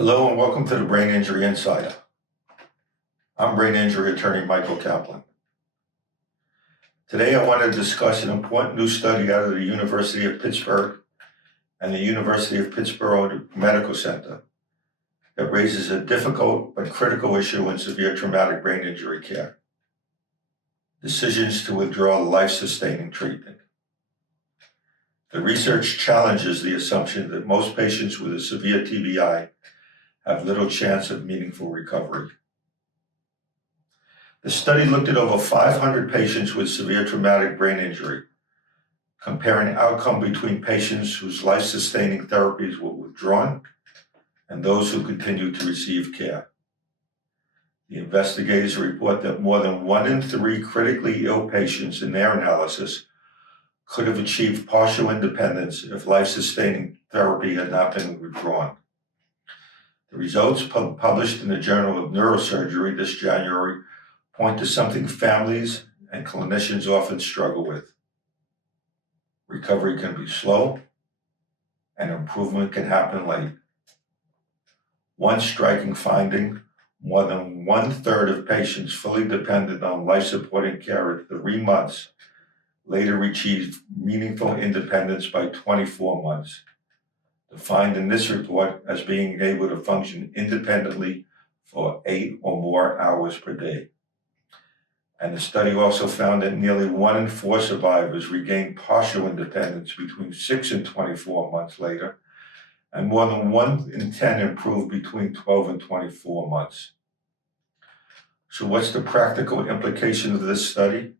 Hello and welcome to the Brain Injury Insider. I'm brain injury attorney Michael Kaplen. Today I want to discuss an important new study out of the University of Pittsburgh and the University of Pittsburgh Medical Center that raises a difficult but critical issue in severe traumatic brain injury care: decisions to withdraw life-sustaining treatment. The research challenges the assumption that most patients with a severe TBI have little chance of meaningful recovery. The study looked at over 500 patients with severe traumatic brain injury, comparing outcome between patients whose life-sustaining therapies were withdrawn and those who continued to receive care. The investigators report that more than 1 in 3 critically ill patients in their analysis could have achieved partial independence if life-sustaining therapy had not been withdrawn. The results published in the Journal of Neurosurgery this January point to something families and clinicians often struggle with. Recovery can be slow, and improvement can happen late. One striking finding: more than 1/3 of patients fully dependent on life-supporting care at 3 months later achieved meaningful independence by 24 months. Defined in this report as being able to function independently for 8 or more hours per day. And the study also found that nearly 1 in 4 survivors regained partial independence between 6 and 24 months later, and more than 1 in 10 improved between 12 and 24 months. So what's the practical implication of this study?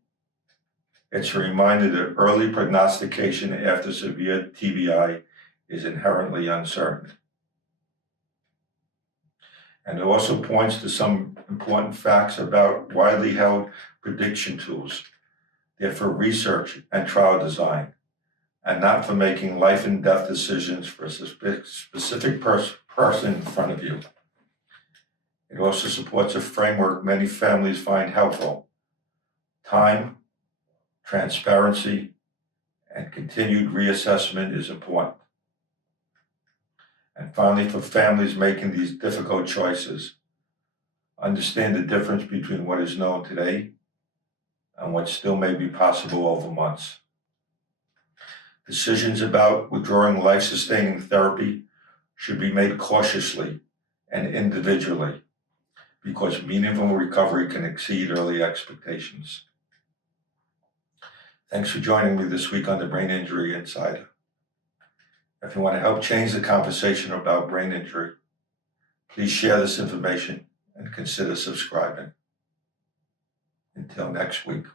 It's a reminder that early prognostication after severe TBI is inherently uncertain. And it also points to some important facts about widely held prediction tools. They're for research and trial design, and not for making life and death decisions for a specific person in front of you. It also supports a framework many families find helpful: time, transparency, and continued reassessment is important. And finally, for families making these difficult choices, understand the difference between what is known today and what still may be possible over months. Decisions about withdrawing life-sustaining therapy should be made cautiously and individually, because meaningful recovery can exceed early expectations. Thanks for joining me this week on the Brain Injury Insider. If you want to help change the conversation about brain injury, please share this information and consider subscribing. Until next week.